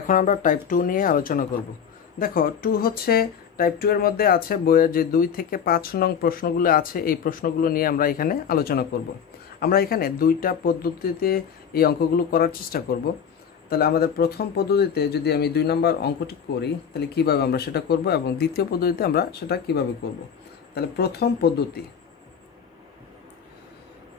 এখন আমরা টাইপ 2 নিয়ে আলোচনা করব। দেখো 2 হচ্ছে টাইপ 2 এর মধ্যে আছে বইয়ের যে 2 থেকে 5 নং প্রশ্নগুলো আছে, এই প্রশ্নগুলো নিয়ে আমরা এখানে আলোচনা করব। আমরা এখানে দুইটা পদ্ধতিতে এই অঙ্কগুলো করার চেষ্টা করব। তাহলে আমাদের প্রথম পদ্ধতিতে যদি আমি 2 নম্বর অঙ্কটি করি তাহলে কিভাবে আমরা সেটা করব, এবং দ্বিতীয় পদ্ধতিতে আমরা সেটা কিভাবে করব। তাহলে প্রথম পদ্ধতি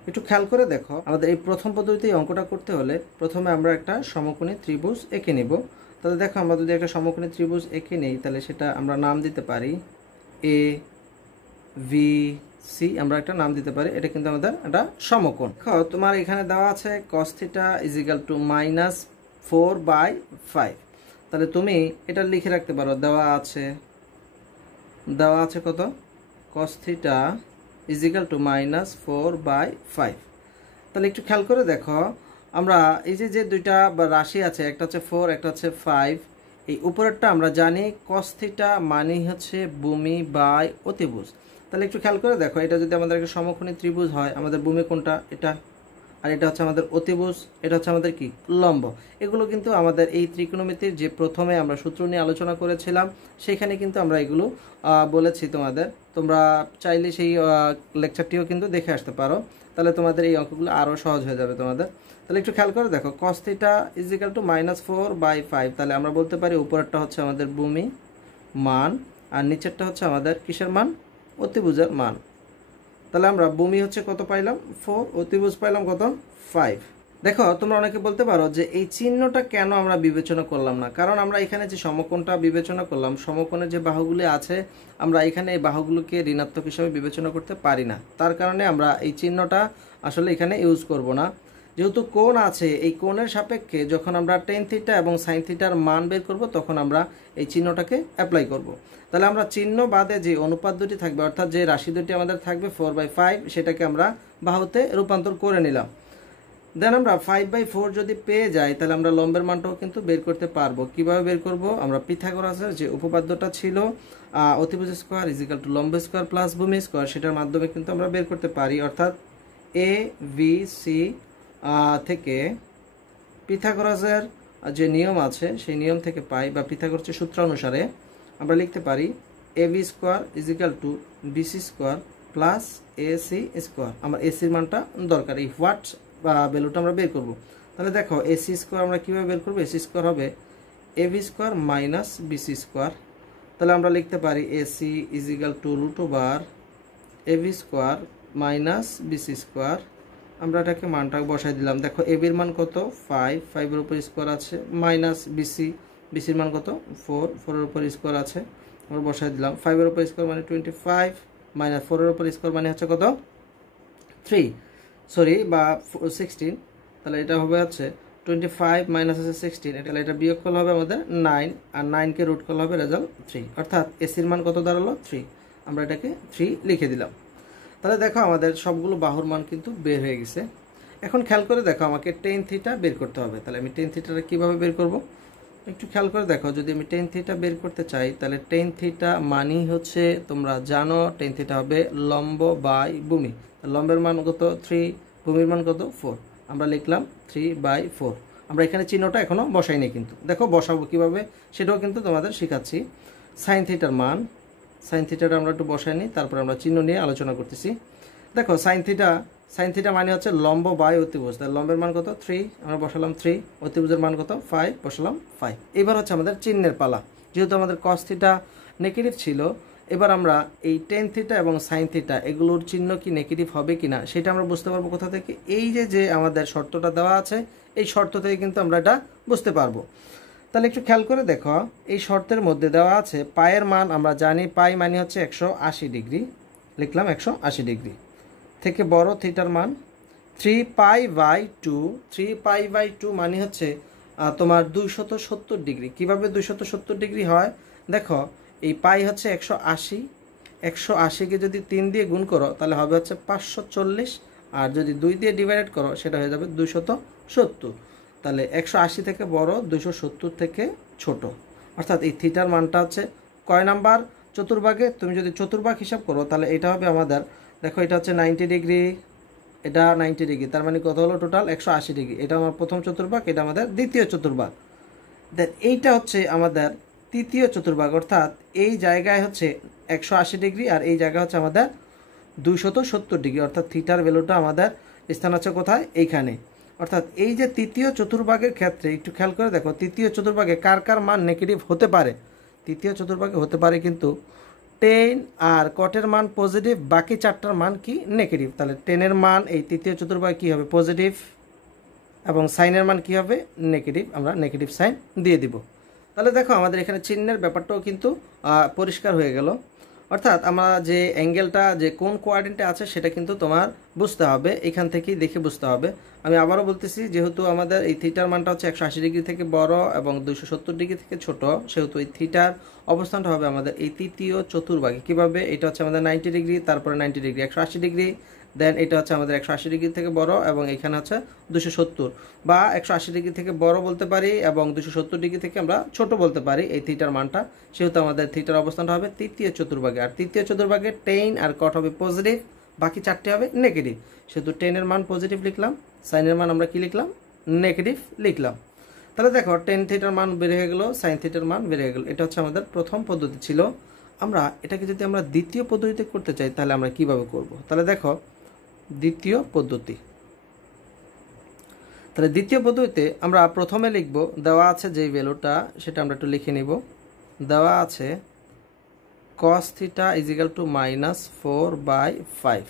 একটু খেয়াল করে দেখো, আমাদের এই প্রথম পদ্ধতিতে এই অঙ্কটা করতে হলে প্রথমে আমরা একটা সমকোণী ত্রিভুজ এঁকে নেব। তাহলে দেখো, আমরা যদি একটা সমকোণী ত্রিভুজ এঁকে নেই তাহলে সেটা আমরা নাম দিতে পারি এ ভি সি। আমরা একটা নাম দিতে পারি, এটা কিন্তু আমাদের একটা সমকোণ। দেখো তোমার এখানে দেওয়া আছে cos θ = -4/5। তাহলে তুমি এটা লিখে রাখতে পারো, দেওয়া আছে কত, cos θ = -4/5। তাহলে একটু খেয়াল করে দেখো, আমরা এই যে দুইটা রাশি আছে, একটা হচ্ছে 4, একটা হচ্ছে 5। এই উপরেরটা আমরা জানি cos θ মানে হচ্ছে ভূমি বাই অতিভুজ। তাহলে একটু খেয়াল করে দেখো, এটা যদি আমাদের একটা সমকোণী ত্রিভুজ হয়, আমাদের ভূমি কোনটা, এটা, আর এটা হচ্ছে আমাদের অতিভুজ, এটা হচ্ছে আমাদের কি, লম্ব। এগুলো কিন্তু আমাদের এই ত্রিকোণমিতির যে প্রথমে আমরা সূত্র নিয়ে আলোচনা করেছিলাম সেখানে কিন্তু আমরা এগুলো বলেছি তোমাদের। তোমরা চাইলে সেই লেকচারটিও কিন্তু দেখে আসতে পারো, তাহলে তোমাদের এই অঙ্কগুলো আরও সহজ হয়ে যাবে তোমাদের। তাহলে একটু খেয়াল করে দেখো, cos θ = -4/5। তাহলে আমরা বলতে পারি উপরেরটা হচ্ছে আমাদের ভূমি মান, আর নিচেরটা হচ্ছে আমাদের কিসের মান, অতিভুজের মান। তাহলে আমরা ভূমি হচ্ছে কত পাইলাম, 4, অতিভুজ পাইলাম কত, 5। দেখো তোমরা অনেকে বলতে পারো যে এই চিহ্নটা কেন আমরা বিবেচনা করলাম না, কারণ আমরা এখানে যে সমকোণটা বিবেচনা করলাম, সমকোণের যে বাহুগুলি আছে, আমরা এখানে এই বাহুগুলোকে ঋণাত্মক হিসাবে বিবেচনা করতে পারি না। তার কারণে আমরা এই চিহ্নটা আসলে এখানে ইউজ করব না। যেহেতু কোণ আছে, এই কোণের সাপেক্ষে যখন আমরা tan θ এবং sin θ এর মান বের করব তখন আমরা এই চিহ্নটাকে অ্যাপ্লাই করব। তাহলে আমরা চিহ্ন বাদে যে অনুপাত দুটি থাকবে, অর্থাৎ যে রাশি দুটি আমাদের থাকবে 4/5, সেটাকে আমরা বাহুতে রূপান্তর করে নিলাম। দেন আমরা 5/4 যদি পেয়ে যাই তাহলে আমরা লম্বের মানটাও কিন্তু বের করতে পারবো। কিভাবে বের করব, আমরা পিথাগোরাসের যে উপপাদ্যটা ছিল অতিভুজ স্কয়ার = লম্ব স্কয়ার প্লাস ভূমি স্কয়ার, সেটার মাধ্যমে কিন্তু আমরা বের করতে পারি। অর্থাৎ এ ভি সি থেকে পিথাগোরাসের যে নিয়ম আছে সেই নিয়ম থেকে পাই, বা পিথাগোরাসের সূত্র অনুসারে আমরা লিখতে পারি ab² = bc² প্লাস ac²। আমার এসির মানটা দরকার, এই হোয়াট বা ভ্যালুটা আমরা বের করব। তাহলে দেখো ac² আমরা কিভাবে বের করব, ac² হবে ab² - bc²। তাহলে আমরা লিখতে পারি ac = √ab² - bc²। আমরা এটাকে মানটা বসাই দিলাম। দেখো ab এর মান কত, 5, 5 এর উপর স্কয়ার আছে, মাইনাস bc, bc এর মান কত, 4, 4 এর উপর স্কয়ার আছে, আমরা বসাই দিলাম। 5 এর উপর স্কয়ার মানে 25, মাইনাস 4 এর উপর স্কয়ার মানে হচ্ছে কত, 3, সরি বা 16। তাহলে এটা হবে হচ্ছে 25 মাইনাস আছে 16, এটা বিয়োগ করলে হবে আমাদের 9, আর 9 কে রুট করলে হবে রেজাল্ট 3। অর্থাৎ এসির মান কত দাঁড়ালো, 3। আমরা এটাকে 3 লিখে দিলাম। তাহলে দেখো আমাদের সবগুলো বাহুর মান কিন্তু বের হয়ে গেছে। এখন খেয়াল করে দেখো, আমাকে tan θ বের করতে হবে। তাহলে আমি tan θ কিভাবে বের করব, একটু খেয়াল করে দেখো। যদি আমি tan θ বের করতে চাই তাহলে tan θ মানেই হচ্ছে, তোমরা জানো tan θ হবে লম্ব বাই ভূমি। লম্বের মান কত, 3, ভূমির মান কত, 4। আমরা লিখলাম 3/4। আমরা এখানে চিহ্নটা এখনো বসাইনি, কিন্তু দেখো বসাবো কিভাবে সেটাও কিন্তু তোমাদের শেখাচ্ছি। sin θ মান, sin θ আমরা একটু বসাই নিই, তারপর আমরা চিহ্ন নিয়ে আলোচনা করতেছি। দেখো sin θ মানে হচ্ছে লম্ব বাই অতিভুজ। তাহলে লম্বের মান কত, 3, আমরা বসালাম 3, অতিভুজের মান কত, 5, বসালাম 5। এবার হচ্ছে আমাদের চিহ্নের পালা। যেহেতু আমাদের cos θ নেগেটিভ ছিল, এবার আমরা এই tan θ এবং sin θ এগুলোর চিহ্ন কি নেগেটিভ হবে কিনা সেটা আমরা বুঝতে পারবো কোথা থেকে, এই যে আমাদের শর্তটা দেওয়া আছে, এই শর্ত থেকে কিন্তু আমরা এটা বুঝতে পারবো। তাহলে একটু খেয়াল করে দেখো, এই শর্তের মধ্যে দেওয়া আছে পায়ের মান, আমরা জানি পাই মানে হচ্ছে 180 ডিগ্রি, লিখলাম 180 ডিগ্রি থেকে বড় থিটার মান 3π/2। 3π/2 মানে হচ্ছে তোমার 270 ডিগ্রি। কিভাবে 270 ডিগ্রি হয়, দেখো এই পাই হচ্ছে 180, 180কে যদি 3 দিয়ে গুণ করো তাহলে হবে হচ্ছে 540, আর যদি 2 দিয়ে ডিভাইড করো সেটা হয়ে যাবে 270। তাহলে 180 থেকে বড়, 270 থেকে ছোট। অর্থাৎ এই থিটার মানটা হচ্ছে কয় নাম্বার চতুর্ভাগে, তুমি যদি চতুর্ভাগ হিসাব করো তাহলে এটা হবে আমাদের, দেখো এটা হচ্ছে 90 ডিগ্রি, এটা 90 ডিগ্রি, তার মানে কত হলো টোটাল 180 ডিগ্রি। এটা আমার প্রথম চতুর্ভাগ, এটা আমাদের দ্বিতীয় চতুর্ভাগ। দেন এইটা হচ্ছে আমাদের তৃতীয় চতুর্ভাগ, অর্থাৎ এই জায়গায় হচ্ছে 180 ডিগ্রি আর এই জায়গা হচ্ছে আমাদের 270 ডিগ্রি, অর্থাৎ থিটার ভ্যালুটা আমাদের স্থান হচ্ছে কোথায়, এইখানে। অর্থাৎ এই যে তৃতীয় চতুর্ভাগের ক্ষেত্রে একটু খেয়াল করে দেখো, তৃতীয় চতুর্ভাগে কার কার মান নেগেটিভ হতে পারে। তৃতীয় চতুর্ভাগে হতে পারে কিন্তু 10 আর কটের মান পজিটিভ, বাকি চারটার মান কি নেগেটিভ। তাহলে 10-এর মান এই তৃতীয় চতুর্ভাগে কী হবে, পজিটিভ, এবং সাইনের মান কী হবে, নেগেটিভ। আমরা নেগেটিভ সাইন দিয়ে দিব। তাহলে দেখো আমাদের এখানে চিহ্নের ব্যাপারটাও কিন্তু পরিষ্কার হয়ে গেল। অর্থাৎ আমরা যে অ্যাঙ্গেলটা যে কোন কোয়ার্ডিনেটে আছে সেটা কিন্তু তোমার বুঝতে হবে, এখান থেকেই দেখে বুঝতে হবে। আমি আবারও বলতেছি, যেহেতু আমাদের এই থিটার মানটা হচ্ছে 180 ডিগ্রি থেকে বড় এবং 270 ডিগ্রি থেকে ছোট, সেহেতু এই থিটার অবস্থানটা হবে আমাদের এই তৃতীয় চতুর্ভাগে। কীভাবে, এটা হচ্ছে আমাদের 90 ডিগ্রি, তারপরে 90 ডিগ্রি, 180 ডিগ্রি, দেন এটা হচ্ছে আমাদের 180 ডিগ্রি থেকে বড় এবং এখানে হচ্ছে 270, বা 180 ডিগ্রি থেকে বড় বলতে পারি এবং 270 ডিগ্রি থেকে আমরা ছোট বলতে পারি এই থিটার মানটা। সেহেতু আমাদের থিটার অবস্থানটা হবে তৃতীয় চতুর্ভাগে। আর তৃতীয় চতুর্ভাগে 10 আর কট হবে পজিটিভ, বাকি চারটে হবে নেগেটিভ। সেহেতু 10-এর মান পজিটিভ লিখলাম, সাইনের মান আমরা কি লিখলাম, নেগেটিভ লিখলাম। তাহলে দেখো 10 থিটার মান বেড়ে হয়ে গেল, সাইন থিটার মান বেড়ে হয়ে গেল। এটা হচ্ছে আমাদের প্রথম পদ্ধতি ছিল। আমরা এটাকে যদি আমরা দ্বিতীয় পদ্ধতিতে করতে চাই তাহলে আমরা কিভাবে করব। তাহলে দেখো দ্বিতীয় পদ্ধতি, তাহলে দ্বিতীয় পদ্ধতিতে আমরা প্রথমে লিখব, দেওয়া আছে যেই ভ্যালুটা সেটা আমরা একটু লিখে নিব। দেওয়া আছে cos থিটা ইজিক্যাল টু -4/5।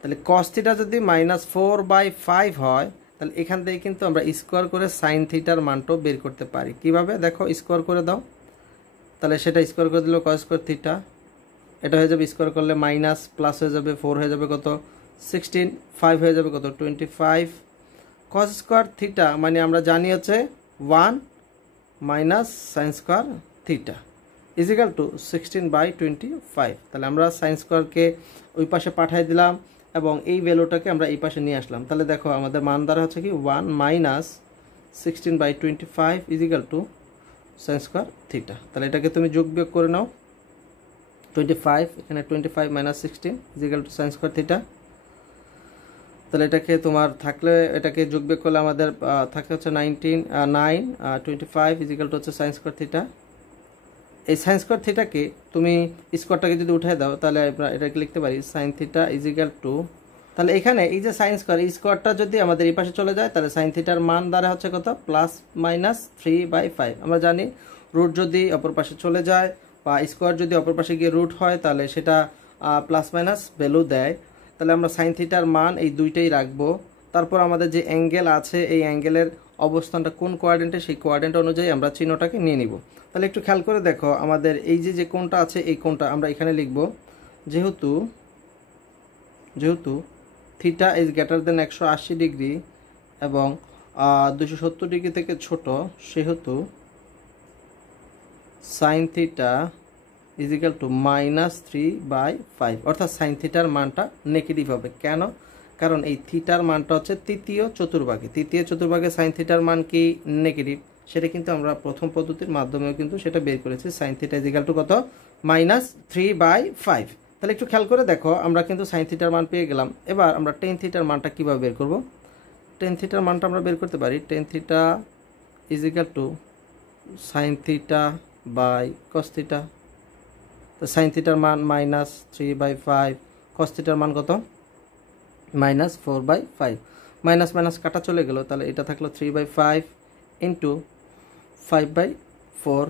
তাহলে cos থিটা যদি -4/5 হয়, তাহলে এখান থেকে কিন্তু আমরা স্কোয়ার করে সাইন থিটার মানটাও বের করতে পারি। কিভাবে, দেখো স্কোয়ার করে দাও, তাহলে সেটা স্কোয়ার করে দিল cos স্কোয়ার থিটা, এটা হয়ে যাবে স্কোয়ার করলে মাইনাস প্লাস হয়ে যাবে 4 হয়ে যাবে কত 16, 5 হয়ে যাবে কত 25। cos স্কোয়ার থিটা মানে আমরা জানি হচ্ছে 1 minus sine square theta is equal to 16/25। তাহলে আমরা সাইন স্কোয়ারকে ওই পাশে পাঠিয়ে দিলাম এবং এই ভ্যালুটাকে আমরা এই পাশে নিয়ে আসলাম। তাহলে দেখো আমাদের মান দ্বারা হচ্ছে কি 1 মাইনাস 16/25 is equal to sine square theta. তাহলে এটাকে তুমি যোগ বিয়োগ করে নাও, 25 এখানে 25 minus 16 is equal to sine square theta. তাহলে এটাকে তোমার থাকলে এটাকে যোগ বিয়োগ করলে আমাদের থাকতে হচ্ছে 25 ইজিক্যাল টু হচ্ছে সাইন স্কোয়ার থিটা। এই সাইন স্কোয়ার থিটাকে তুমি স্কোয়ারটাকে যদি উঠাই দাও তাহলে আমরা এটাকে লিখতে পারি সাইন থিটা ইজিক্যাল টু, তাহলে এখানে এই যে সাইন স্কোয়ার, এই স্কোয়ারটা যদি আমাদের এই পাশে চলে যায় তাহলে সাইন থিটার মান দ্বারা হচ্ছে কত, +-3/5। আমরা জানি রুট যদি অপর পাশে চলে যায় বা স্কোয়ার যদি অপর পাশে গিয়ে রুট হয় তাহলে সেটা প্লাস মাইনাস ভ্যালু দেয়। তাহলে আমরা সাইন থিটার মান এই দুইটাই রাখবো। তারপর আমাদের যে অ্যাঙ্গেল আছে এই অ্যাঙ্গেলের অবস্থানটা কোন কোয়ার্ডিনেটে, সেই কোয়ার্ডিনেট অনুযায়ী আমরা চিহ্নটাকে নিয়ে নিব। তাহলে একটু খেয়াল করে দেখো, আমাদের এই যে কোণটা আছে এই কোণটা আমরা এখানে লিখব, যেহেতু theta is greater than 180 degree এবং 270 ডিগ্রি থেকে ছোট, সেহেতু সাইন থিটা ইজিক্যাল টু -3/5, অর্থাৎ সাইন থিটার মানটা নেগেটিভ হবে। কেন, কারণ এই থিটার মানটা হচ্ছে তৃতীয় চতুর্ভাগে সাইন থিটার মান কি নেগেটিভ, সেটা কিন্তু আমরা প্রথম পদ্ধতির মাধ্যমেও কিন্তু সেটা বের করেছি। সাইন থিটা ইজিক্যাল টু কত, -3/5। তাহলে একটু খেয়াল করে দেখো, আমরা কিন্তু সাইন থিটার মান পেয়ে গেলাম। এবার আমরা টেন থিটার মানটা কীভাবে বের করব। টেন থিটার মানটা আমরা বের করতে পারি, tan theta is equal to sine theta by cos theta. তো সাইন থিটার মান -3/5, কস থিটার মান কত, -4/5। মাইনাস মাইনাস কাটা চলে গেল, তাহলে এটা থাকলো 3/5 ইন্টু 5/4।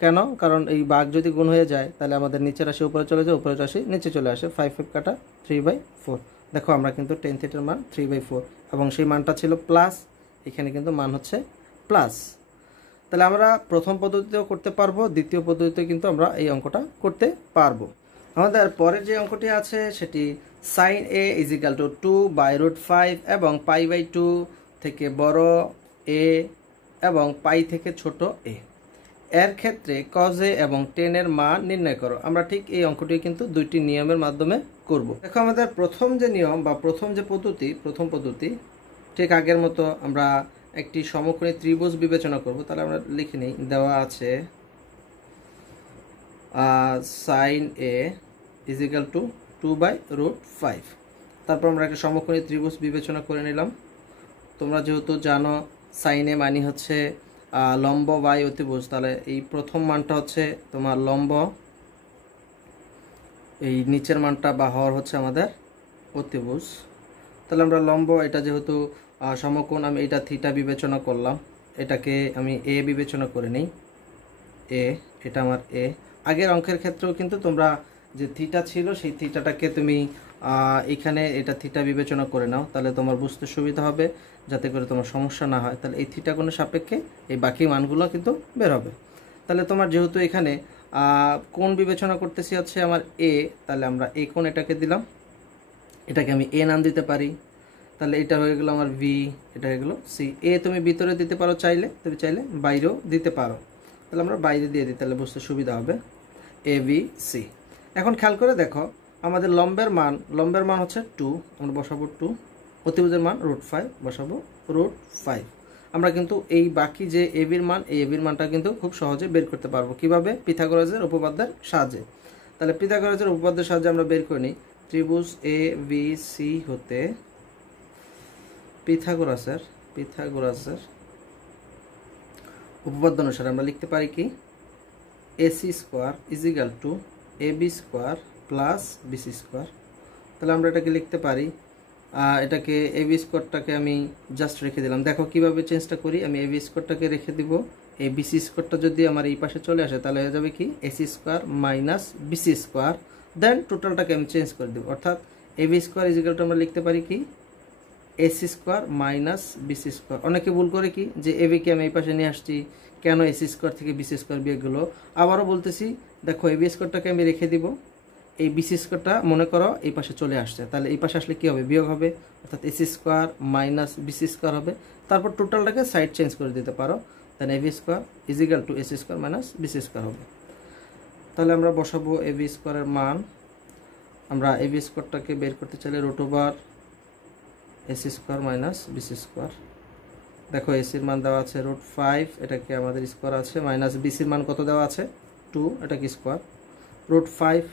কেন, কারণ এই ভাগ যদি গুণ হয়ে যায় তাহলে আমাদের নিচের রাশি উপরে চলে যায়, উপরে রাশি নিচে চলে আসে, 5 কাটা 3/4। দেখো আমরা কিন্তু টেন থিটার মান 3/4 এবং সেই মানটা ছিল প্লাস, এখানে কিন্তু মান হচ্ছে প্লাস। তাহলে আমরা প্রথম পদ্ধতিতেও করতে পারবো, দ্বিতীয় পদ্ধতিতে কিন্তু আমরা এই অঙ্কটা করতে পারবো। আমাদের পরের যে অঙ্কটি আছে সেটি সাইন এ ইজিক্যাল টু 2/√5 এবং π/2 থেকে বড় এ এবং পাই থেকে ছোট এ এর ক্ষেত্রে cos a এবং tan এর মান নির্ণয় করো। আমরা ঠিক এই অঙ্কটি কিন্তু দুইটি নিয়মের মাধ্যমে করব। দেখো আমাদের প্রথম যে নিয়ম বা প্রথম পদ্ধতি ঠিক আগের মতো আমরা একটি সমকোণী ত্রিভুজ বিবেচনা করব। তাহলে আমরা লিখে নিই, দেওয়া আছে সাইন এ ইজিক্যাল টু 2/√5। তারপর আমরা একটা সমকোণী ত্রিভুজ বিবেচনা করে নিলাম। তোমরা যেহেতু জানো সাইন এ মানে হচ্ছে লম্ব বাই অতিভুজ, তাহলে এই প্রথম মানটা হচ্ছে তোমার লম্ব, এই নিচের মানটা বা হর হচ্ছে আমাদের অতিভুজ। তাহলে আমরা লম্ব, এটা যেহেতু সমকোণ, আমি এটা থিটা বিবেচনা করলাম, এটাকে আমি এ বিবেচনা করে নিই, এটা আমার এ। আগের অঙ্কের ক্ষেত্রেও কিন্তু তোমরা যে থিটা ছিল সেই থিটাটাকে তুমি এখানে এটা থিটা বিবেচনা করে নাও, তাহলে তোমার বুঝতে সুবিধা হবে, যাতে করে তোমার সমস্যা না হয়। তাহলে এই থিটা কোণের সাপেক্ষে এই বাকি মানগুলো কিন্তু বের হবে। তাহলে তোমার যেহেতু এখানে কোণ বিবেচনা করতেছি হচ্ছে আমার এ, তাহলে আমরা এ কোণ এটাকে দিলাম, এটাকে আমি এ নাম দিতে পারি। তাহলে এটা হয়ে গেল আমার ভি, এটা হয়ে গেল সি। এ তুমি ভিতরে দিতে পারো চাইলে, তুমি চাইলে বাইরেও দিতে পারো। তাহলে আমরা বাইরে দিয়ে দিই, তাহলে বুঝতে সুবিধা হবে, এ বি সি। এখন খেয়াল করে দেখো, আমাদের লম্বের মান হচ্ছে 2, আমরা বসাবো 2, অতিভুজের মান √5, বসাবো √5। আমরা কিন্তু এই বাকি যে এবির মান, এই এবির মানটা কিন্তু খুব সহজে বের করতে পারবো। কিভাবে? পিথাগোরাসের উপপাদ্যের সাহায্যে। তাহলে পিথাগোরাসের উপপাদ্যের সাহায্যে আমরা বের করে নিই, ত্রিভুজ এ বি সি হতে পিথাগোরাসের উপপাদ্য অনুসারে আমরা লিখতে পারি কি, AC square is equal to A B square plus BC square. তাহলে আমরা এটাকে লিখতে পারি, এটাকে এ বি স্কোয়ারটাকে আমি জাস্ট রেখে দিলাম। দেখো কিভাবে চেঞ্জটা করি, আমি এ বি স্কোয়ারটাকে রেখে দিব, এই বিসি স্কোয়ারটা যদি আমার এই পাশে চলে আসে তাহলে হয়ে যাবে কি AC square minus BC square, then টোটালটাকে আমি চেঞ্জ করে দেবো, অর্থাৎ A B square is equal to আমরা লিখতে পারি কি AC square minus BC square. অনেকে ভুল করে কি যে এ বিকে আমি এই পাশে নিয়ে আসছি, কেন এসি স্কোয়ার থেকে বিসি স্কোয়ার বিয়োগ গেলো। আবারও বলতেছি, দেখো এ বি স্কোয়ারটাকে আমি রেখে দিব, এই বিসি স্কোয়ারটা মনে করো এই পাশে চলে আসছে, তাহলে এই পাশে আসলে কি হবে, বিয়োগ হবে, অর্থাৎ AC square minus BC square হবে। তারপর টোটালটাকে সাইড চেঞ্জ করে দিতে পারো, then A B square is equal to AC square minus BC square হবে। তাহলে আমরা বসাবো এ বি স্কোয়ারের মান, আমরা এ বি স্কোয়ারটাকে বের করতে চাইলে √, AC square minus BC square. দেখো এসির মান দেওয়া আছে √5, এটাকে আমাদের স্কোয়ার আছে, মাইনাস বিসির মান কত দেওয়া আছে 2, এটাকে স্কোয়ার, √5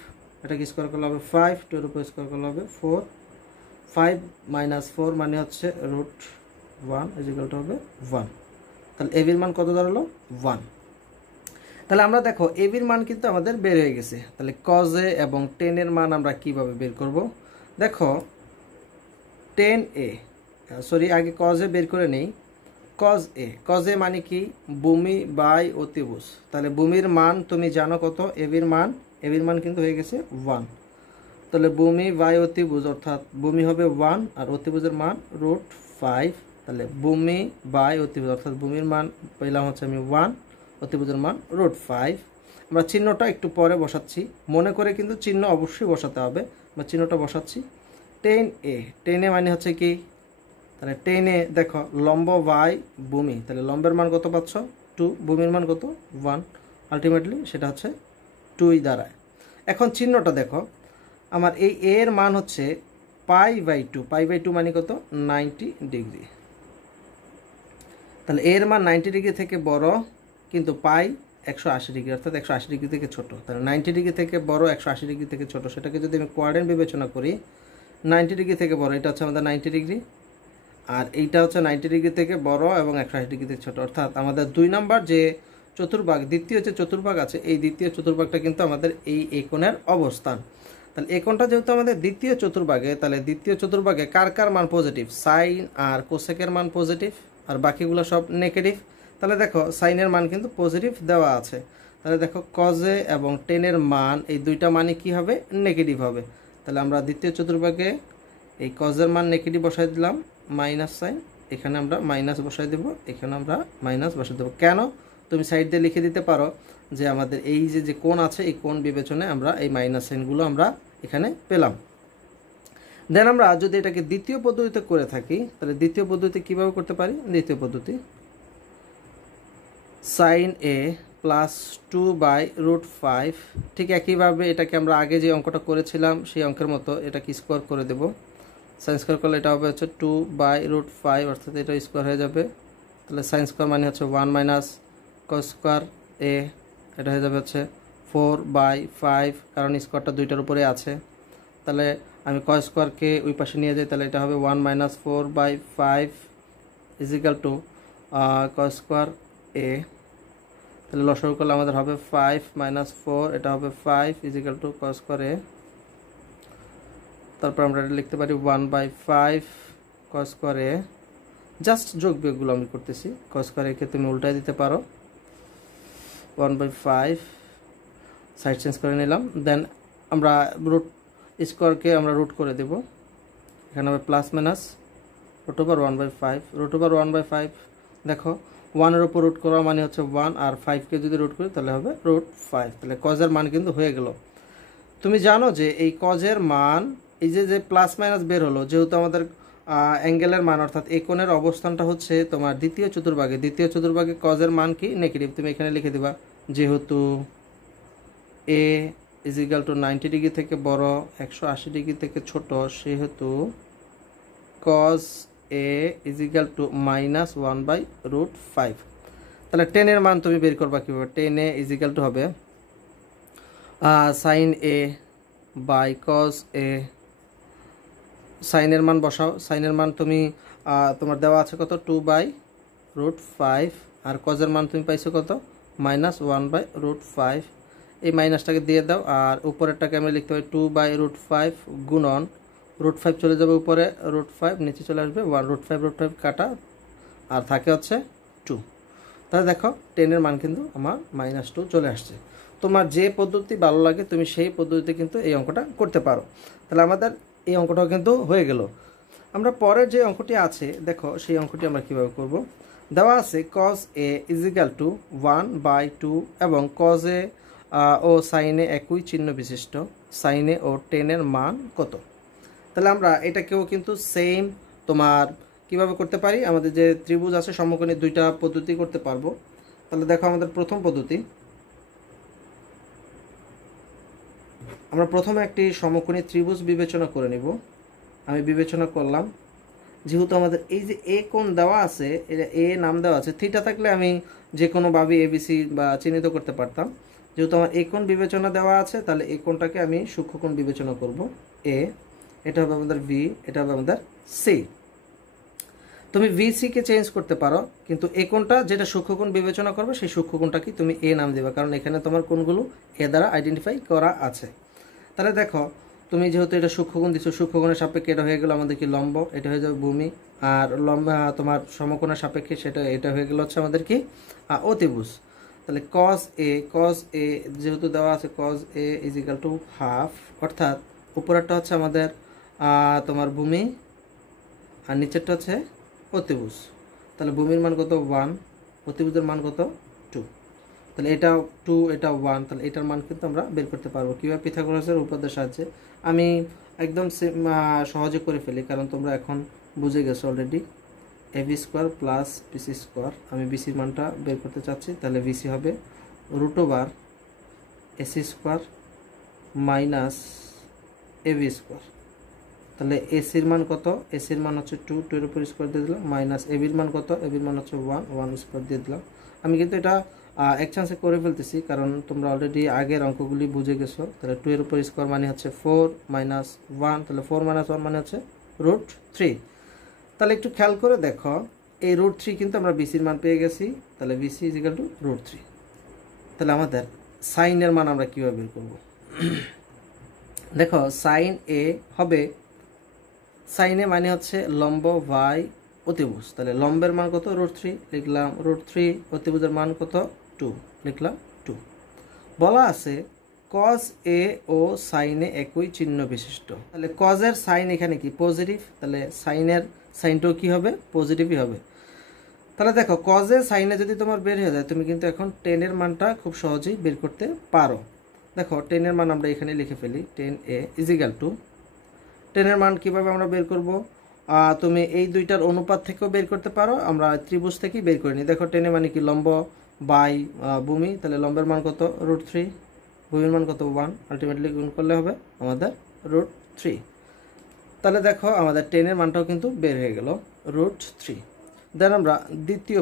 এটাকে স্কোয়ার করলে হবে 5, 2 এর উপর স্কোয়ার করলে হবে 4, 5 মাইনাস 4 মানে হচ্ছে √1 ইজ ইকুয়াল টু হবে 1। তাহলে এবির মান কত দাঁড়ালো 1। তাহলে আমরা দেখো এবির মান কিন্তু আমাদের বের হয়ে গেছে। তাহলে cos a এবং tan এর মান আমরা কিভাবে বের করব, দেখো tan a, সরি আগে cos a বের করে নেই। cos a মানে কি, ভূমি বাই অতিভুজ। তাহলে ভূমির মান তুমি জানো কত, এবির মান কিন্তু হয়ে গেছে 1। তাহলে ভূমি বাই অতিভুজ, অর্থাৎ ভূমি হবে 1 আর অতিভুজের মান √5। তাহলে ভূমি বাই অতিভুজ, অর্থাৎ ভূমির মান পেলাম হচ্ছে আমি 1, অতিভুজের মান √5। আমরা চিহ্নটা একটু পরে বসাচ্ছি, মনে করে কিন্তু চিহ্ন অবশ্যই বসাতে হবে। আমরা চিহ্নটা বসাচ্ছি, tan a মানে হচ্ছে কি, তাহলে tan a দেখো লম্ব বাই ভূমি, তাহলে লম্বের মান কত পাচ্ছ 2, ভূমির মান কত 1, আলটিমেটলি সেটা হচ্ছে 2ই দাঁড়ায়। এখন চিহ্নটা দেখো, আমার এই a এর মান হচ্ছে π/2 মানে কত 90 ডিগ্রি। তাহলে a এর মান 90 ডিগ্রি থেকে বড়, কিন্তু পাই 180 ডিগ্রি, অর্থাৎ 180 ডিগ্রি থেকে ছোট। তাহলে 90 ডিগ্রি থেকে বড়, 180 ডিগ্রি থেকে ছোট, সেটাকে যদি আমি কোয়াড্রেন্ট বিবেচনা করি, 90 ডিগ্রি থেকে বড় এটা হচ্ছে আমাদের 90 ডিগ্রি, আর এইটা হচ্ছে 90 ডিগ্রি থেকে বড় এবং 180 ডিগ্রি থেকে ছোট। অর্থাৎ আমাদের 2 নাম্বার যে চতুর্ভাগ, দ্বিতীয় যে চতুর্ভাগ আছে, এই দ্বিতীয় চতুর্ভাগটা কিন্তু আমাদের এই কোণের অবস্থান। তাহলে এই কোণটা যেহেতু আমাদের দ্বিতীয় চতুর্ভাগে, তাহলে দ্বিতীয় চতুর্ভাগে কার কার মান পজিটিভ, সাইন আর কোসেকের মান পজিটিভ, আর বাকিগুলো সব নেগেটিভ। তাহলে দেখো সাইনের মান কিন্তু পজিটিভ দেওয়া আছে। তাহলে দেখো cos a এবং tan এর মান, এই দুইটা মানে কি হবে, নেগেটিভ হবে। তাহলে আমরা দ্বিতীয় চতুর্ভাগে এই cos এর মান নেগেটিভ বসাই দিলাম, মাইনাস সাইন, এখানে আমরা মাইনাস বসাই দেব, এখানে আমরা মাইনাস বসাই দেব। কেন, তুমি সাইড দিয়ে লিখে দিতে পারো যে আমাদের এই যে কোণ আছে, এই কোণ বিবেচনায় আমরা এই মাইনাস সাইনগুলো আমরা এখানে পেলাম। দেন আমরা যদি এটাকে দ্বিতীয় পদ্ধতিতে করে থাকি, তাহলে দ্বিতীয় পদ্ধতি কিভাবে করতে পারি, দ্বিতীয় পদ্ধতি sin a প্লাস 2/√5, ঠিক একইভাবে এটাকে আমরা আগে যে অঙ্কটা করেছিলাম সেই অঙ্কের মতো এটাকে স্কোয়ার করে দেব। সাইন স্কোয়ার করলে এটা হবে হচ্ছে 2/√5, অর্থাৎ এটা স্কোয়ার হয়ে যাবে। তাহলে সাইন স্কোয়ার মানে হচ্ছে 1 মাইনাস cos স্কোয়ার a, এটা হয়ে যাবে হচ্ছে 4/5, কারণ স্কোয়ারটা দুইটার উপরে আছে। তাহলে আমি cos স্কোয়ারকে ওই পাশে নিয়ে যাই, তাহলে এটা হবে 1 - 4/5 is equal to cos square A, তাহলে লসাগু করলে আমাদের হবে 5 - 4, এটা হবে 5 = cos স্কয়ার এ। তারপর আমরা এটা লিখতে পারি 1/5 cos স্কয়ার এ। জাস্ট যোগ বিয়োগগুলো আমি করতেছি। cos স্কয়ার এ কে তুমি উল্টায় দিতে পারো, 1/5 সাইড চেঞ্জ করে নিলাম। দেন আমরা রুট স্কোয়ারকে আমরা রুট করে দেব, এখানে হবে প্লাস মাইনাস √1/5। √1/5 দেখো 1-এর উপর রুট করা মানে হচ্ছে 1, আর 5কে যদি রুট করি তাহলে হবে √5। তাহলে কজের মান কিন্তু হয়ে গেল। তুমি জানো যে এই কজের মান, এই যে প্লাস মাইনাস বের হলো, যেহেতু আমাদের অ্যাঙ্গেলের মান অর্থাৎ এই কোণের অবস্থানটা হচ্ছে তোমার দ্বিতীয় চতুর্ভাগে কজের মান কি নেগেটিভ, তুমি এখানে লিখে দিবা। যেহেতু এ = 90 ডিগ্রি থেকে বড়, 180 ডিগ্রি থেকে ছোট, সেহেতু cos a = -1/√5। তাহলে 10 এর মান তুমি বের করবা কিভাবে? 10 a = হবে sin a / cos a। সাইনের মান বসাও, সাইনের মান তুমি তোমার দেওয়া আছে কত, 2/√5, আর কজের মান তুমি পাইছো কত, -1/√5। এই মাইনাসটাকে দিয়ে দাও, আর উপরেরটাকে আমি লিখতে পারি 2/√5 গুণন √5 চলে যাবে উপরে, √5 নিচে চলে আসবে 1, √5 কাটা, আর থাকে হচ্ছে 2। তাহলে দেখো 10 এর মান কিন্তু আমার -2 চলে আসছে। তোমার যে পদ্ধতি ভালো লাগে তুমি সেই পদ্ধতিতে কিন্তু এই অঙ্কটা করতে পারো। তাহলে আমাদের এই অঙ্কটাও কিন্তু হয়ে গেল। আমরা পরের যে অঙ্কটি আছে দেখো, সেই অঙ্কটি আমরা কিভাবে করব। দেওয়া আছে cos a = 1/2 এবং cos a O sin a একই চিহ্ন বিশিষ্ট, sin a ও 10 এর মান কত। তাহলে আমরা এটাকেও কিন্তু সেম তোমার কিভাবে করতে পারি, আমাদের যে ত্রিভুজ আছে সমকোণী দুইটা পদ্ধতি করতে পারবো। তাহলে দেখো আমাদের প্রথম পদ্ধতি, আমরা প্রথমে একটি সমকোণী ত্রিভুজ বিবেচনা করে নিব। আমি বিবেচনা করলাম, যেহেতু আমাদের এই যে এ কোণ দেওয়া আছে, এটা এ নাম দেওয়া আছে, থিটা থাকলে আমি যে কোনোভাবে এবিসি বা চিহ্নিত করতে পারতাম। যেহেতু আমার এ কোণ বিবেচনা দেওয়া আছে, তাহলে এই কোণটাকে আমি সূক্ষ্মকোণ বিবেচনা করব এ। এটা হবে আমাদের ভি, এটা হবে আমাদের সি। তুমি ভিসি কে চেঞ্জ করতে পারো, কিন্তু এই কোণটা যেটা সূক্ষ্মকোণ বিবেচনা করবে সেই সূক্ষ্মকোণটাকে তুমি এ নাম দেবে, কারণ এখানে তোমার কোণগুলো এ দ্বারা আইডেন্টিফাই করা আছে। তাহলে দেখো তুমি যেহেতু এটা সূক্ষ্মকোণ দিচ্ছ, সূক্ষ্মকোণের সাপেক্ষে এটা হয়ে গেল আমাদের কি লম্ব, এটা হয়ে যাবে ভূমি, আর লম্ব তোমার সমকোণের সাপেক্ষে এটা হয়ে গেল হচ্ছে আমাদের কি অতিভুজ। তাহলে cos a যেহেতু দেওয়া আছে cos a = হাফ, অর্থাৎ উপরেরটা হচ্ছে আমাদের তোমার ভূমি আর নিচেরটা হচ্ছে অতিভুজ। তাহলে ভূমির মান কত 1, অতিভুজের মান কত 2। তাহলে এটা 2, এটা 1, তাহলে এটার মান কিন্তু আমরা বের করতে পারবো কিভাবে, পিথাগোরাসের উপপাদ্যের সাহায্যে। আমি একদম সহজে করে ফেলি, কারণ তোমরা এখন বুঝে গেছো অলরেডি। ab² + bc², আমি বিসির মানটা বের করতে চাচ্ছি, তাহলে বিসি হবে √ac² - ab²। তাহলে এসির মান কত, এসির মান হচ্ছে 2, 2 এর উপর স্কোয়ার দিয়ে দিলাম, মাইনাস এবির মান কত, এবির মান হচ্ছে 1, 1 স্কোয়ার দিয়ে দিলাম। আমি কিন্তু এটা এক চান্সে করে ফেলতেছি, কারণ তোমরা অলরেডি আগের অঙ্কগুলি বুঝে গেছো। তাহলে 2 এর উপর স্কোয়ার মানে হচ্ছে 4 - 1, তাহলে 4 - 1 মানে হচ্ছে √3। তাহলে একটু খেয়াল করে দেখো, এই √3 কিন্তু আমরা বিসির মান পেয়ে গেছি, তাহলে বিসি = √3। তাহলে আমাদের সাইনের মান আমরা কীভাবে বের করব। দেখো সাইন এ হবে, সাইন এ মানে হচ্ছে লম্ব বাই অতিভুজ। তাহলে লম্বের মান কত, √3 লিখলাম, √3, অতিভুজের মান কত 2 লিখলাম 2। বলা আছে cos a O sin a একই চিহ্ন বিশিষ্ট। তাহলে cos এর সাইন এখানে কি পজিটিভ, তাহলে সাইনের সাইনটাও কি হবে, পজিটিভই হবে। তাহলে দেখো cos এর সাইনে যদি তোমার বের হয়ে যায়, তুমি কিন্তু এখন 10 এর মানটা খুব সহজেই বের করতে পারো। দেখো 10 এর মান আমরা এখানে লিখে ফেলি, 10a = 10 এর মান কিভাবে আমরা বের করব, তুমি এই দুইটার অনুপাত থেকেও বের করতে পারো, আমরা ত্রিভুজ থেকেই বের করে নিই। দেখো 10 এর মানে কি লম্ব বাই ভূমি, তাহলে লম্বের মান কত √3, ভূমির মান কত 1, আলটিমেটলি গুণ করলে হবে আমাদের √3। তাহলে দেখো আমাদের 10 এর মানটাও কিন্তু বের হয়ে গেল √3। দেন আমরা দ্বিতীয়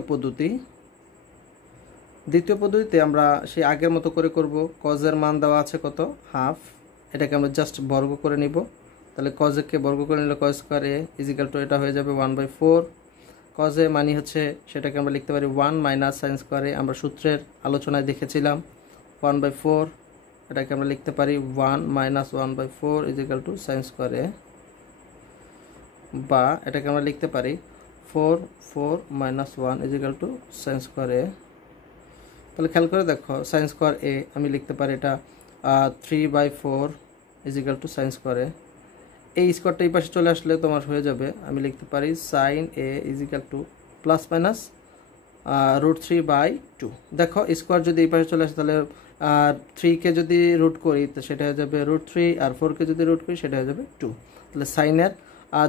পদ্ধতিতে আমরা সেই আগের মতো করে করব। cos এর মান দেওয়া আছে কত হাফ, এটাকে আমরা জাস্ট বর্গ করে নিব। তাহলে cos কে বর্গ করে নিলে cos² a = এটা হয়ে যাবে 1/4, কজে মানে হচ্ছে সেটাকে আমরা লিখতে পারি 1 মাইনাস সাইন স্কোয়ারে, আমরা সূত্রের আলোচনায় দেখেছিলাম 1/4, এটাকে আমরা লিখতে পারি 1 minus 1/4 is equal to sine স্কোয়ারে, বা এটাকে আমরা লিখতে পারি 4 minus 1 is equal to sine স্কোয়ারে। তাহলে খেয়াল করে দেখো সাইন স্কোয়ার এ আমি লিখতে পারি এটা 3/4 ইজ ইকাল টু সাইন স্কোয়ারে। এই স্কোয়ারটা এই পাশে চলে আসলে তোমার হয়ে যাবে, আমি লিখতে পারি sine A is equal to plus minus √3/2। দেখো স্কোয়ার যদি এই পাশে চলে আসে তাহলে 3কে যদি রুট করি তো সেটা হয়ে যাবে √3, আর 4কে যদি রুট করি সেটা হয়ে যাবে 2। তাহলে সাইনের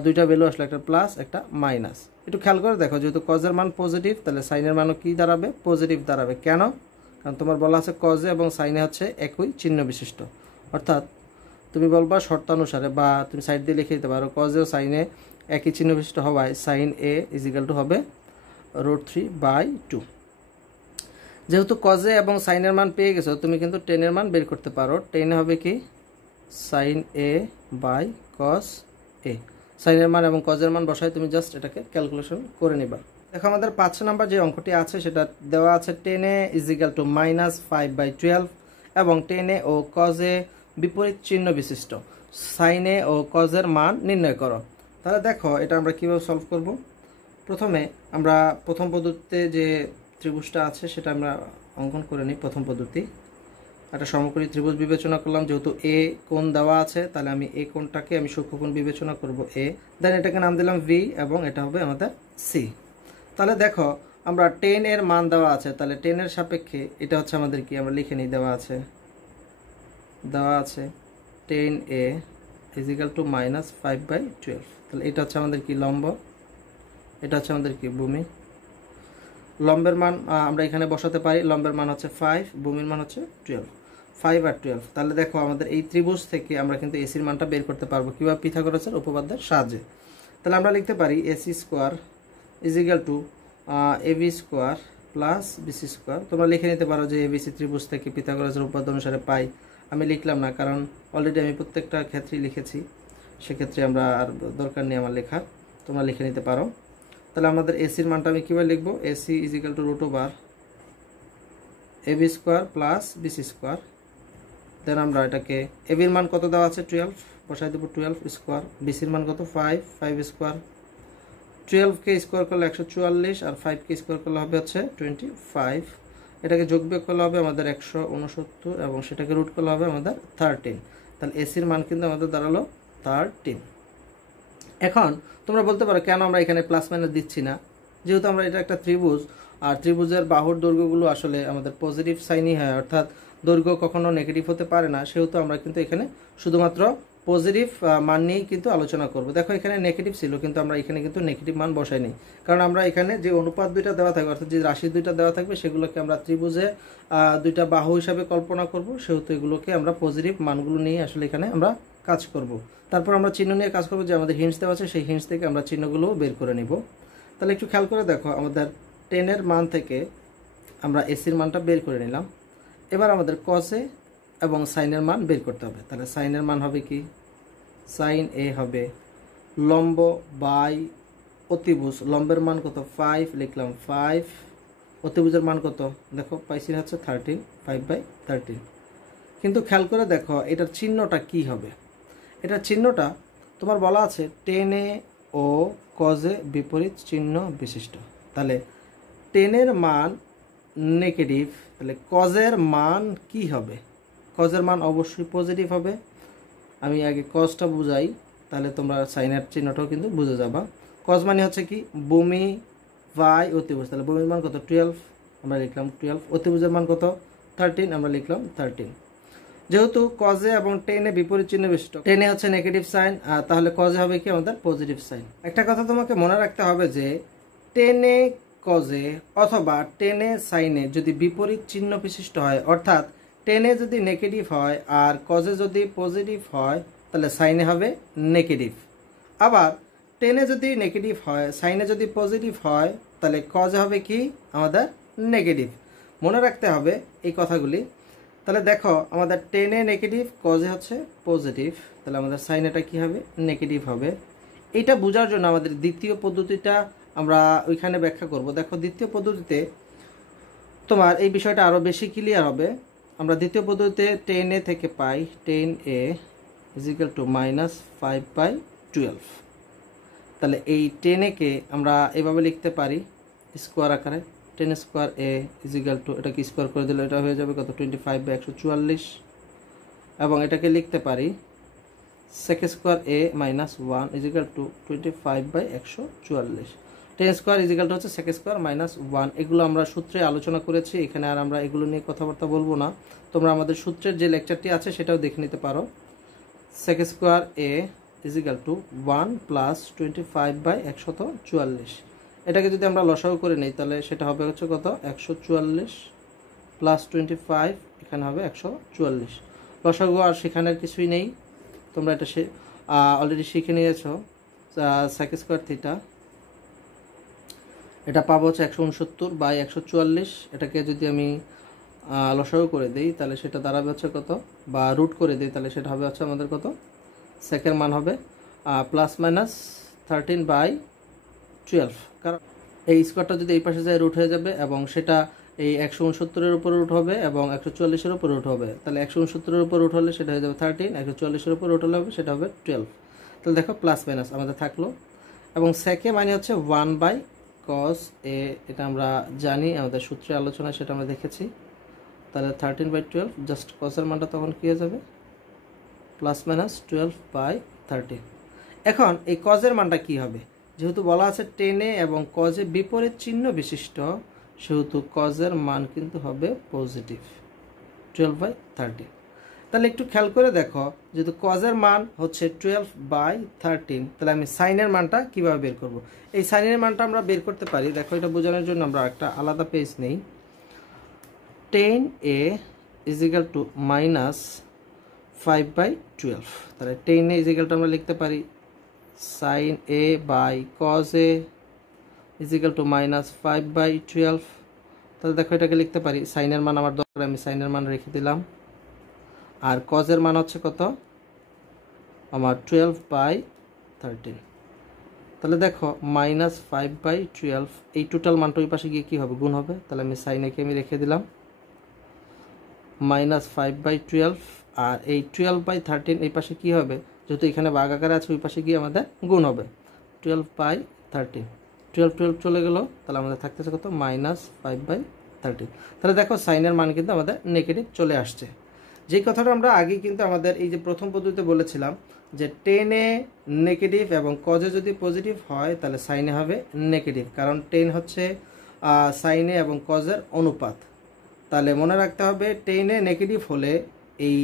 দুইটা ভ্যালু আসলে একটা প্লাস একটা মাইনাস। একটু খেয়াল করে দেখো, যেহেতু কজের মান পজিটিভ তাহলে সাইনের মানও কি দাঁড়াবে? পজিটিভ দাঁড়াবে। কেন? কারণ তোমার বলা আছে কজে এবং সাইনে হচ্ছে একই চিহ্ন বিশিষ্ট, অর্থাৎ তুমি বলবা শর্তানুসারে, বা তুমি সাইড দিয়ে লিখে দিতে পারো কজে ও সাইনে একই চিহ্ন বিশিষ্ট হওয়ায় sine A is equal to হবে √3/2। যেহেতু কজে এবং সাইনের মান পেয়ে গেছো, তুমি কিন্তু টেনের মান বের করতে পারো। টেনে হবে কি সাইন এ বাই কস এ। সাইনের মান এবং কজের মান বসায় তুমি জাস্ট এটাকে ক্যালকুলেশন করে নিবা। দেখো আমাদের 5 নাম্বার যে অঙ্কটি আছে সেটা দেওয়া আছে টেনে ইজ ইকাল টু -5/12 এবং টেনে ও কজে বিপরীত চিহ্ন বিশিষ্ট সাইনে ও কজের মান নির্ণয় করো। তাহলে দেখো এটা আমরা কিভাবে সলভ করব। প্রথমে আমরা প্রথম পদ্ধতিতে যে ত্রিভুজটা আছে সেটা আমরা অঙ্কন করে নিই। প্রথম পদ্ধতি একটা সমকোণী ত্রিভুজ বিবেচনা করলাম, যেহেতু এ কোণ দেওয়া আছে তাহলে আমি এই কোণটাকে আমি সূক্ষ্মকোণ বিবেচনা করব এ, দেন এটাকে নাম দিলাম ভি এবং এটা হবে আমাদের সি। তাহলে দেখো আমরা 10 এর মান দেওয়া আছে, তাহলে 10 এর সাপেক্ষে এটা হচ্ছে আমাদের কি, আমরা লিখে নিই, দেওয়া আছে 10a ইজ ইকাল টু -5/12। তাহলে এটা হচ্ছে আমাদের কি লম্ব, এটা হচ্ছে আমাদের কি ভূমি। লম্বের মান আমরা এখানে বসাতে পারি, লম্বের মান হচ্ছে 5, ভূমির মান হচ্ছে 12, 5 আর 12। তাহলে দেখো আমাদের এই ত্রিভুজ থেকে আমরা কিন্তু এসির মানটা বের করতে পারবো কিভাবে, পিথাগোরাসের উপপাদ্যের সাহায্যে। তাহলে আমরা লিখতে পারি AC square is equal to AB square plus BC square. তোমরা লিখে নিতে পারো যে এবিসি ত্রিভুজ থেকে পিথাগোরাসের উপপাদ্য অনুসারে পাই, আমি লিখলাম না কারণ অলরেডি আমি প্রত্যেকটা ক্ষেত্রেই লিখেছি, সেক্ষেত্রে আমরা আর দরকার নেই আমার লেখার, তোমরা লিখে নিতে পারো। তাহলে আমাদের এসির মানটা আমি কীভাবে লিখবো, AC is equal to √/AB square plus BC square. Then আমরা এটাকে এবির মান কত দেওয়া আছে 12, বসাই দেবো 12 স্কোয়ার, বিসির মান কত 5 স্কোয়ার। 12কে স্কোয়ার করলে 144 আর 5কে স্কোয়ার করলে হবে হচ্ছে 25। এটাকে যোগ বিয়োগ করলে হবে আমাদের 169 এবং সেটাকে রুট করলে হবে আমাদের 13। তাহলে এসির মান কিন্তু আমাদের দাঁড়ালো 13। এখন তোমরা বলতে পারো কেন আমরা এখানে প্লাস মাইনাস দিচ্ছি না, যেহেতু আমরা এটা একটা ত্রিভুজ আর ত্রিভুজের বাহুর দৈর্ঘ্যগুলো আসলে আমাদের পজিটিভ সাইনই হয়, অর্থাৎ দৈর্ঘ্য কখনো নেগেটিভ হতে পারে না, সেহেতু আমরা কিন্তু এখানে শুধুমাত্র পজিটিভ মান নিয়েই কিন্তু আলোচনা করব। দেখো এখানে নেগেটিভ ছিল কিন্তু আমরা এখানে কিন্তু নেগেটিভ মান বসাই নি, কারণ আমরা এখানে যে অনুপাত দুইটা দেওয়া থাকবে অর্থাৎ যে রাশি দুইটা দেওয়া থাকবে সেগুলোকে আমরা ত্রিভুজে দুইটা বাহু হিসাবে কল্পনা করব, সেহেতু এগুলোকে আমরা পজিটিভ মানগুলো নিয়ে আসলে এখানে আমরা কাজ করব। তারপর আমরা চিহ্ন নিয়ে কাজ করবো, যে আমাদের হিন্টস দেওয়া আছে সেই হিন্টস থেকে আমরা চিহ্নগুলো বের করে নিব। তাহলে একটু খেয়াল করে দেখো আমাদের 10 এর মান থেকে আমরা এসির মানটা বের করে নিলাম। এবার আমাদের কসে এবং সাইনের মান বের করতে হবে। তাহলে সাইনের মান হবে কি, সাইন এ হবে লম্ব বাই অতিভুজ, লম্বের মান কত 5, লিখলাম 5, অতিভুজের মান কত দেখো পাইছি হচ্ছে 13, 5/13। কিন্তু খেয়াল করে দেখো এটার চিহ্নটা কি হবে, এটার চিহ্নটা তোমার বলা আছে টেনে ও কজে বিপরীত চিহ্ন বিশিষ্ট। তাহলে টেনের মান নেগেটিভ, তাহলে কজের মান কি হবে, কজের মান অবশ্যই পজিটিভ হবে। আমি আগে কজটা বুঝাই, তাহলে তোমরা সাইনের চিহ্নটাও কিন্তু বুঝে যাবা। কজ মানে হচ্ছে কি ভূমি বাই অতিভুজ, তাহলে ভূমির মান কত 12, আমরা লিখলাম 12, অতিভুজের মান কত 13, আমরা লিখলাম 13। যেহেতু কজে এবং টেনে বিপরীত চিহ্ন বিশিষ্ট, টেনে হচ্ছে নেগেটিভ সাইন আর তাহলে কজে হবে কি আমাদের পজিটিভ সাইন। একটা কথা তোমাকে মনে রাখতে হবে যে টেনে কজে অথবা টেনে সাইনে যদি বিপরীত চিহ্ন বিশিষ্ট হয়, অর্থাৎ টেনে যদি নেগেটিভ হয় আর কজে যদি পজিটিভ হয় তাহলে সাইনে হবে নেগেটিভ। আবার টেনে যদি নেগেটিভ হয় সাইনে যদি পজিটিভ হয় তাহলে কজে হবে কি আমাদের নেগেটিভ। মনে রাখতে হবে এই কথাগুলি। তাহলে দেখো আমাদের টেনে নেগেটিভ, কজে হচ্ছে পজিটিভ, তাহলে আমাদের সাইনেটা কি হবে নেগেটিভ হবে। এটা বোঝার জন্য আমাদের দ্বিতীয় পদ্ধতিটা আমরা ওইখানে ব্যাখ্যা করব। দেখো দ্বিতীয় পদ্ধতিতে তোমার এই বিষয়টা আরও বেশি ক্লিয়ার হবে। আমরা দ্বিতীয় পদ্ধতিতে 10a থেকে পাই 10a ইজ ইকুয়াল টু -5/12। তাহলে এই 10a কে আমরা এভাবে লিখতে পারি স্কোয়ার আকারে 10 square a is equal two, এটাকে স্কোয়ার করে দিলে এটা হয়ে যাবে কত 25/144, এবং এটাকে লিখতে পারি sec square a minus 1 is equal two 25/144। 10 square is equal two হচ্ছে sec স্কোয়ার মাইনাস 1। এগুলো আমরা সূত্রে আলোচনা করেছি, এখানে আর আমরা এগুলো নিয়ে কথাবার্তা বলবো না। তোমরা আমাদের সূত্রের যে লেকচারটি আছে সেটাও দেখে নিতে পারো। sec square a is equal two 1 plus 25/144। এটাকে যদি আমরা লসাগু করে নিই তাহলে সেটা হবে হচ্ছে কত 144 প্লাস 25, এখানে হবে 144। লসাগু আর সেখানের কিছুই নেই, তোমরা এটা অলরেডি শিখে নিয়েছো। sec স্কোয়ার থিটা এটা পাবো হচ্ছে 169/144। এটাকে যদি আমি লসাগু করে দিই তাহলে সেটা দাঁড়াবে হচ্ছে কত, বা রুট করে দিই তাহলে সেটা হবে হচ্ছে আমাদের কত, সেকের মান হবে প্লাস মাইনাস 13/12। কারণ এই স্কোয়ারটা যদি এই পাশে যায় রুট হয়ে যাবে, এবং সেটা এই 169-এর উপর রুট হবে এবং 144-এর উপর রুট হবে। তাহলে 169-এর উপর রুট হলে সেটা হয়ে যাবে 13, 144-এর উপর রুট হলে হবে সেটা হবে 12। তাহলে দেখো প্লাস মাইনাস আমাদের থাকলো, এবং সেকে মানে হচ্ছে 1/cos a, এটা আমরা জানি আমাদের সূত্রে আলোচনা, সেটা আমরা দেখেছি। তাহলে 13/12 জাস্ট কসের মানটা তখন কী হয়ে যাবে প্লাস মাইনাস 12/13। এখন এই কজের মানটা কি হবে, যেহেতু বলা আছে 10a এবং কজে বিপরীত চিহ্ন বিশিষ্ট, সেহেতু কজের মান কিন্তু হবে পজিটিভ 12/13। তাহলে একটু খেয়াল করে দেখো, যেহেতু কজের মান হচ্ছে 12/13, তাহলে আমি সাইনের মানটা কিভাবে বের করব। এই সাইনের মানটা আমরা বের করতে পারি। দেখো এটা বোঝানোর জন্য আমরা একটা আলাদা পেজ নেই। 10a is equal to -5/12। তাহলে 10a ইজ ইকুয়াল টু আমরা লিখতে পারি sin a by cos a is equal to -5/12। তাহলে দেখো এটাকে লিখতে পারি, সাইনের মান আমার দরকার, আমি সাইনের মান রেখে দিলাম, আর কজের মান হচ্ছে কত আমার 12/13। তাহলে দেখো -5/12, এই টোটাল মানটা ওই পাশে গিয়ে কী হবে, গুণ হবে। তাহলে আমি সাইনেকে আমি রেখে দিলাম -5/12, আর এই 12/13 এই পাশে কী হবে, যেহেতু এখানে ভাগ আকারে আছে ওই পাশে গিয়ে আমাদের গুণ হবে 12/13। 12 চলে গেল, তাহলে আমাদের থাকতেছে কত -5/13। তাহলে দেখো সাইনের মান কিন্তু আমাদের নেগেটিভ চলে আসছে। যেই কথাটা আমরা আগে কিন্তু আমাদের এই যে প্রথম পদ্ধতিতে বলেছিলাম যে 10a নেগেটিভ এবং কজে যদি পজিটিভ হয় তাহলে সাইনে হবে নেগেটিভ, কারণ 10 হচ্ছে সাইনে এবং কজের অনুপাত। তাহলে মনে রাখতে হবে 10a নেগেটিভ হলে এই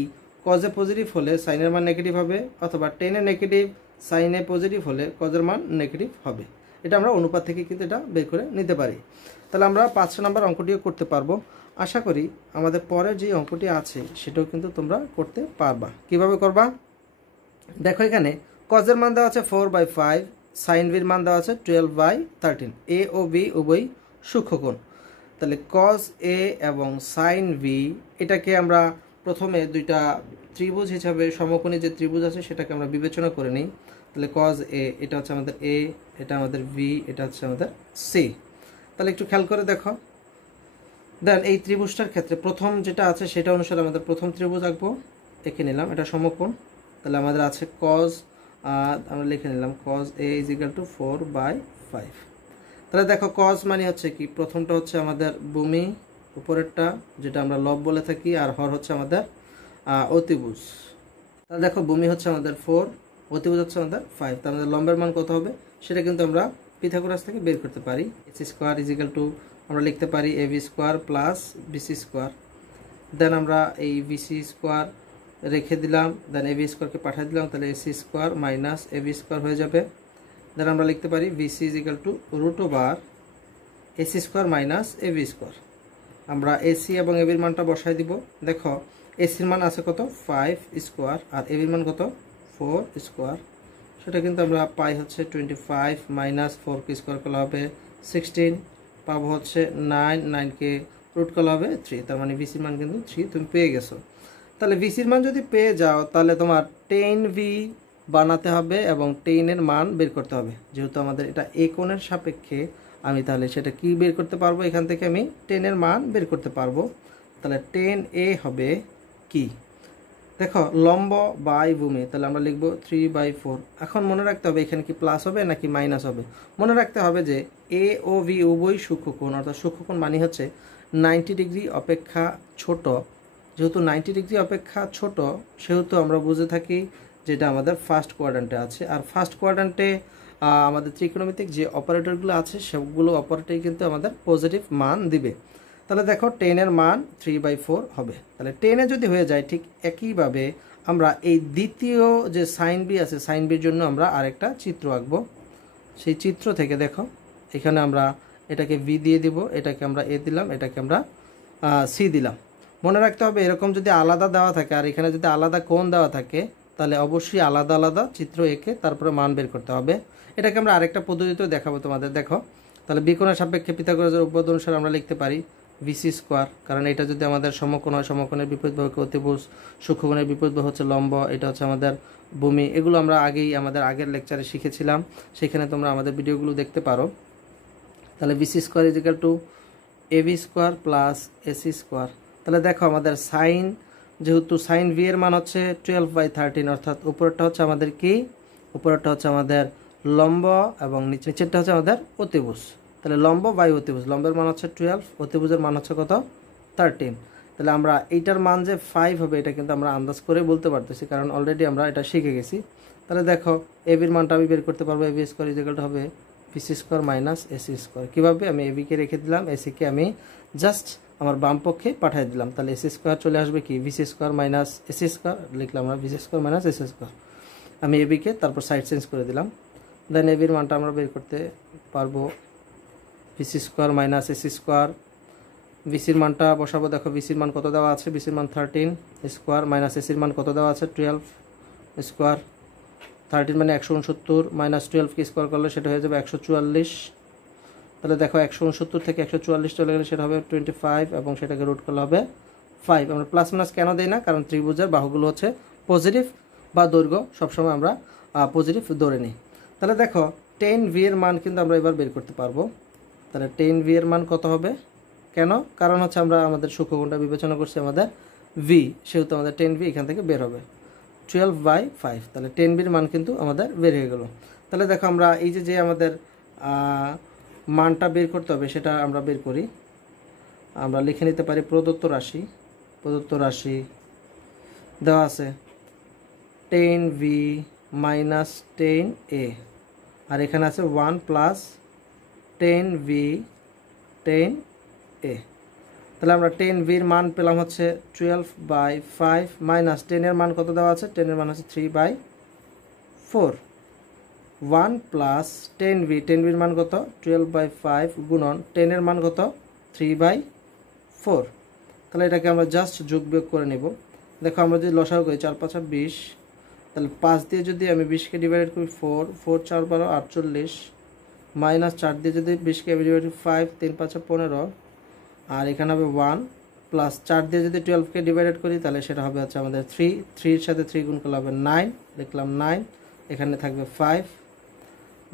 কজে পজিটিভ হলে সাইনের মান নেগেটিভ হবে, অথবা 10a নেগেটিভ সাইনে পজিটিভ হলে কজের মান নেগেটিভ হবে। এটা আমরা অনুপাত থেকে কিন্তু এটা বের করে নিতে পারি। তাহলে আমরা 5 নম্বর অঙ্কটিও করতে পারবো। আশা করি আমাদের পরের যে অঙ্কটি আছে সেটাও কিন্তু তোমরা করতে পারবা। কিভাবে করবা দেখো, এখানে কজের মান দেওয়া আছে 4/5, সাইন বির মান দেওয়া আছে 12/13। এ ও বি উভয় সূক্ষ্মকোণ। তাহলে কজ এ এবং সাইন বি এটাকে আমরা প্রথমে দুইটা ত্রিভুজ হিসাবে, সমকোণী যে ত্রিভুজ আছে সেটাকে আমরা বিবেচনা করে নিই। তাহলে কজ এ এটা হচ্ছে আমাদের এ, এটা আমাদের বি, এটা হচ্ছে আমাদের সি। তাহলে একটু খেয়াল করে দেখো, দেন এই ত্রিভুজটার ক্ষেত্রে প্রথম যেটা আছে সেটা অনুসারে আমাদের প্রথম ত্রিভুজ আঁকবো, এঁকে নিলাম, এটা সমকোণ। তাহলে আমাদের আছে কজ, আমরা লিখে নিলাম cause A is equal two 4/5। তাহলে দেখো কজ মানে হচ্ছে কি, প্রথমটা হচ্ছে আমাদের ভূমি, উপরেরটা যেটা আমরা লব বলে থাকি, আর হর হচ্ছে আমাদের অতিভুজ। তাহলে দেখো ভূমি হচ্ছে আমাদের 4, অতিভুজ হচ্ছে আমাদের 5। তার আমাদের লম্বের মান কত হবে সেটা কিন্তু আমরা পিথাগোরাস থেকে বের করতে পারি। AC square is equal to আমরা লিখতে পারি A B square plus BC square. Then আমরা এই বিসি স্কোয়ার রেখে দিলাম, দেন এ বি স্কোয়ারকে পাঠিয়ে দিলাম, তাহলে AC square minus A B square হয়ে যাবে। দেন আমরা লিখতে পারি BC is equal to √/, AC square minus A B square. আমরা এসি এবং এ বির মানটা বসাই দিব। দেখো এসির মান আছে কত 5 স্কোয়ার, আর এ বির মান কত 4 স্কোয়ার। সেটা কিন্তু আমরা পাই হচ্ছে 25 মাইনাস 4 স্কোয়ার করলে হবে 16, পাবো হচ্ছে 9, 9কে রুট করলে হবে 3। তার মানে ভিসির মান কিন্তু 3 তুমি পেয়ে গেছো। তাহলে ভিসির মান যদি পেয়ে যাও তাহলে তোমার 10v বানাতে হবে এবং টেনের মান বের করতে হবে। যেহেতু আমাদের এটা এ কোণের সাপেক্ষে, আমি তাহলে সেটা কি বের করতে পারবো, এখান থেকে আমি টেনের মান বের করতে পারবো। তাহলে টেন এ হবে কি, দেখো লম্ব বাই ভূমি, তাহলে আমরা লিখবো 3/4। এখন মনে রাখতে হবে এখানে কি প্লাস হবে নাকি মাইনাস হবে। মনে রাখতে হবে যে এ ও ভি উভয় সূক্ষ্মকোণ, অর্থাৎ সূক্ষ্মকোণ মানে হচ্ছে 90 ডিগ্রি অপেক্ষা ছোট। যেহেতু 90 ডিগ্রি অপেক্ষা ছোট, সেহেতু আমরা বুঝে থাকি যেটা আমাদের ফার্স্ট কোয়াড্র্যান্টে আছে। আর ফার্স্ট কোয়াড্র্যান্টে আমাদের ত্রিকোণমিতিক যে অপারেটরগুলো আছে সবগুলো অপারেটরই কিন্তু আমাদের পজিটিভ মান দিবে। তাহলে দেখো টেনের মান 3/4 হবে। তাহলে টেনে যদি হয়ে যায়, ঠিক একইভাবে আমরা এই দ্বিতীয় যে সাইন বি আছে, সাইন বির জন্য আমরা আরেকটা চিত্র আঁকবো। সেই চিত্র থেকে দেখো এখানে আমরা এটাকে ভি দিয়ে দিব, এটাকে আমরা এ দিলাম, এটাকে আমরা সি দিলাম। মনে রাখতে হবে এরকম যদি আলাদা দেওয়া থাকে আর এখানে যদি আলাদা কোণ দেওয়া থাকে, তাহলে অবশ্যই আলাদা আলাদা চিত্র এঁকে তারপরে মান বের করতে হবে। এটাকে আমরা আরেকটা পদ্ধতিতেও দেখাবো তোমাদের। দেখো তাহলে বিকোণের সাপেক্ষে পিথাগোরাসের উপপাদ্য অনুসারে আমরা লিখতে পারি ভিসি স্কোয়ার, কারণ এটা যদি আমাদের সমকোণ হয়, সমকোণের বিপরীত বাহুকে অতিভুজ, সূক্ষ্মকোণের বিপরীত বাহু হচ্ছে লম্ব, এটা হচ্ছে আমাদের ভূমি। এগুলো আমরা আমাদের আগের লেকচারে শিখেছিলাম, সেখানে তোমরা আমাদের ভিডিওগুলো দেখতে পারো। তাহলে BC square is equal to AB square plus AC square. তাহলে দেখো আমাদের সাইন, যেহেতু সাইন ভি এর মান হচ্ছে 12/13, অর্থাৎ উপরেরটা হচ্ছে আমাদের কি, উপরেরটা হচ্ছে আমাদের লম্ব এবং নিচেরটা হচ্ছে আমাদের অতিভুজ। তাহলে লম্ব বাই অতিভুজ, লম্বের মান হচ্ছে 12, অতিভুজের মান হচ্ছে কত 13। তাহলে আমরা এইটার মান যে 5 হবে এটা কিন্তু আমরা আন্দাজ করে বলতে পারতেছি, কারণ অলরেডি আমরা এটা শিখে গেছি। তাহলে দেখো এবির মানটা আমি বের করতে পারবো, AB square is equal to হবে BC square minus AC square. কীভাবে, আমি এবিকে রেখে দিলাম, এসিকে আমি জাস্ট আমার বাম পক্ষে পাঠিয়ে দিলাম। তাহলে এসি স্কোয়ার চলে আসবে কি VC square minus AC square, লিখলাম আমরা VC square minus AC square. আমি এবিকে তারপর সাইড চেঞ্জ করে দিলাম। দেন এবির মানটা আমরা বের করতে পারবো BC square minus AC square. ভিসির মানটা বসাবো, দেখো ভিসির মান কত দেওয়া আছে, ভিসির মান 13 স্কোয়ার মাইনাস এসির মান কত দেওয়া আছে 12 স্কোয়ার। 13 মানে 169, মাইনাস 12কে স্কোয়ার করলে সেটা হয়ে যাবে 144। তাহলে দেখো 169 থেকে 144 চলে গেলে সেটা হবে 25 এবং সেটাকে রুট করলে হবে 5। আমরা প্লাস মাইনাস কেন দেই না, কারণ ত্রিভুজের বাহুগুলো হচ্ছে পজিটিভ বা দৈর্ঘ্য সবসময় আমরা পজিটিভ ধরে নিই। তাহলে দেখো 10v এর মান কিন্তু আমরা এবার বের করতে পারবো। তাহলে 10v এর মান কত হবে, কেন, কারণ হচ্ছে আমরা আমাদের সূক্ষ্মকোণটা বিবেচনা করছি আমাদের v, সেহেতু আমাদের 10v এখান থেকে বের হবে 12/5। তাহলে 10v এর মান কিন্তু আমাদের বের হয়ে গেল। তাহলে দেখো আমরা এই যে আমাদের মানটা বের করতে হবে সেটা আমরা বের করি। আমরা লিখে নিতে পারি প্রদত্ত রাশি দেওয়া আছে 10v মাইনাস 10a, আর এখানে আছে 1 প্লাস 10v 10a। তাহলে আমরা 10v এর মান পেলাম হচ্ছে 12/5 মাইনাস 10 এর মান কত দেওয়া আছে, 10 এর মান হচ্ছে 3/4। 1 প্লাস 10v, 10v এর মান কত 12/5 গুণন 10 এর মান কত 3/4। তাহলে এটাকে আমরা জাস্ট যোগ বিয়োগ করে নেব। দেখো আমরা যদি লসাগু করি 4 5 20, তাহলে 5 দিয়ে যদি আমি 20কে ডিভাইড করি 4, 4 4 12 48, মাইনাস 4 দিয়ে যদি 20কে ডিভাইড করি 5, 3 5 15, আর এখানে হবে 1 প্লাস 4 দিয়ে যদি 12কে ডিভাইডেড করি তাহলে সেটা হবে হচ্ছে আমাদের 3, 3 এর সাথে 3 গুণ করলে হবে 9, লিখলাম 9, এখানে থাকবে 5।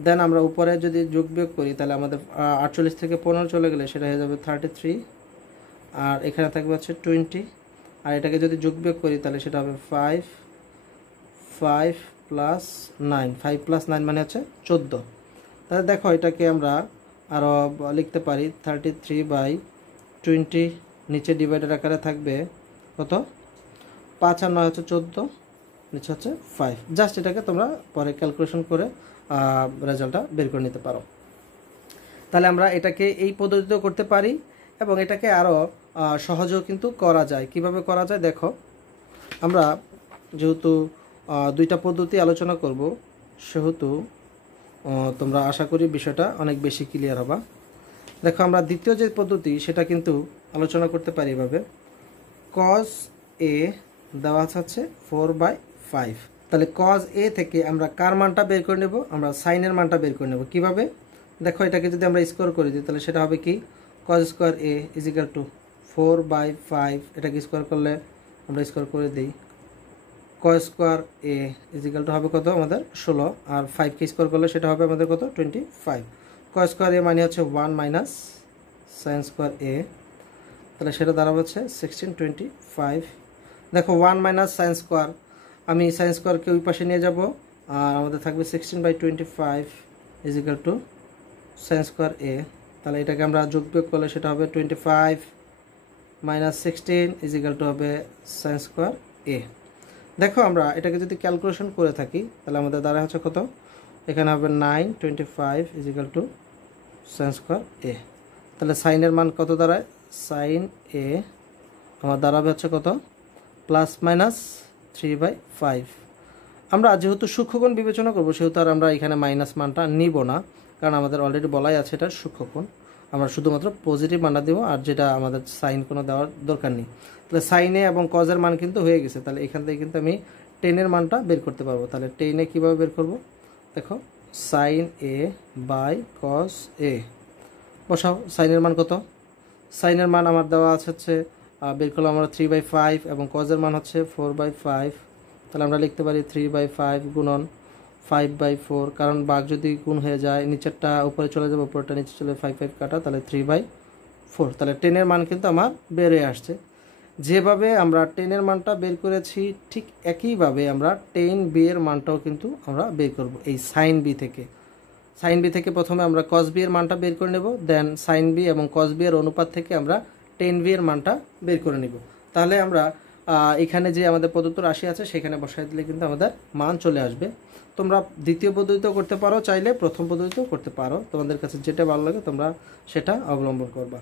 দেন আমরা উপরে যদি যোগ বিয়োগ করি তাহলে আমাদের 48 থেকে 15 চলে গেলে সেটা হয়ে যাবে 33, আর এখানে থাকবে হচ্ছে 20, আর এটাকে যদি যোগ বিয়োগ করি তাহলে সেটা হবে 5 প্লাস 9, 5 প্লাস 9 মানে হচ্ছে 14। তাহলে দেখো এটাকে আমরা আরও লিখতে পারি 33/20, নিচে ডিভাইডেড আকারে থাকবে কত 5 আর 9 হচ্ছে 14, নিচে হচ্ছে 5। জাস্ট এটাকে তোমরা পরে ক্যালকুলেশন করে রেজাল্টটা বের করে নিতে পারো। তাহলে আমরা এটাকে এই পদ্ধতিতেও করতে পারি এবং এটাকে আরও সহজেও কিন্তু করা যায়। কিভাবে করা যায় দেখো, আমরা যেহেতু দুইটা পদ্ধতি আলোচনা করব সেহেতু তোমরা আশা করি বিষয়টা অনেক বেশি ক্লিয়ার হবে। দেখো আমরা দ্বিতীয় যে পদ্ধতি সেটা কিন্তু আলোচনা করতে পারি এভাবে, cos a দেওয়া আছে 4/5। তাহলে cos a থেকে আমরা কার মানটা বের করে নেব, আমরা সাইনের মানটা বের করে নেব। কিভাবে দেখো, এটাকে যদি আমরা স্কোয়ার করে দিই তাহলে সেটা হবে কি cos square a is equal two 4/5, এটাকে স্কোয়ার করলে আমরা স্কোয়ার করে দিই কয় স্কোয়ার এ ইজিক্যাল টু হবে কত আমাদের 16, আর 5কে স্কোয়ার করলে সেটা হবে আমাদের কত 25। কয় স্কোয়ার এ মানে হচ্ছে 1 মাইনাস সাইন স্কোয়ার এ, তাহলে সেটা দাঁড়াবে হচ্ছে 1625। দেখো 1 মাইনাস সাইন স্কোয়ার, আমি সাইন স্কোয়ারকে ওই পাশে নিয়ে যাব, আর আমাদের থাকবে 16/25 is equal to sine square A. তাহলে এটাকে আমরা যোগ বিয়োগ করলে সেটা হবে 25 মাইনাস 16 ইজিক্যাল টু হবে সাইন স্কোয়ার এ। দেখো আমরা এটাকে যদি ক্যালকুলেশন করে থাকি তাহলে আমাদের দাঁড়ায় হচ্ছে কত, এখানে হবে 925 is equal to sine square A. তাহলে সাইনের মান কত দাঁড়ায়, সাইন এ আমার দাঁড়াবে হচ্ছে কত প্লাস মাইনাস 3/5। আমরা যেহেতু সূক্ষ্মকোণ বিবেচনা করব সেহেতু আর আমরা এখানে মাইনাস মানটা নিব না, কারণ আমাদের অলরেডি বলাই আছে এটা সূক্ষ্মকোণ। আমরা শুধুমাত্র পজিটিভ মানটা দেবো, আর যেটা আমাদের সাইন কোনো দেওয়ার দরকার নেই। তাহলে সাইনে এবং কজের মান কিন্তু হয়ে গেছে, তাহলে এখান থেকে কিন্তু আমি টেনের মানটা বের করতে পারবো। তাহলে টেনে কীভাবে বের করব, দেখো সাইন এ বাই কস এ বসাও। সাইনের মান কত, সাইনের মান আমার দেওয়া আছে হচ্ছে বের করলাম আমরা 3/5 এবং কজের মান হচ্ছে 4/5। তাহলে আমরা লিখতে পারি 3/5 গুণন 5/4, কারণ ভাগ যদি গুণ হয়ে যায় নিচেরটা উপরে চলে যাবে, উপরেরটা নিচে চলে 5 কাটা, তাহলে 3/4। তাহলে টেনের মান কিন্তু আমার বের হয়ে আসছে। যেভাবে আমরা টেনের মানটা বের করেছি ঠিক একইভাবে আমরা টেন বি এর মানটাও কিন্তু আমরা বের করব এই সাইন বি থেকে। সাইন বি থেকে প্রথমে আমরা কস বি এর মানটা বের করে নেব, দেন সাইন বি এবং কস বি এর অনুপাত থেকে আমরা টেন বি এর মানটা বের করে নেব। তাহলে আমরা এখানে যে আমাদের প্রদত্ত রাশি আছে সেখানে বসাই দিলে কিন্তু আমাদের মান চলে আসবে। তোমরা দ্বিতীয় পদ্ধতিতেও করতে পারো, চাইলে প্রথম পদ্ধতিতেও করতে পারো, তোমাদের কাছে যেটা ভালো লাগে তোমরা সেটা অবলম্বন করবা।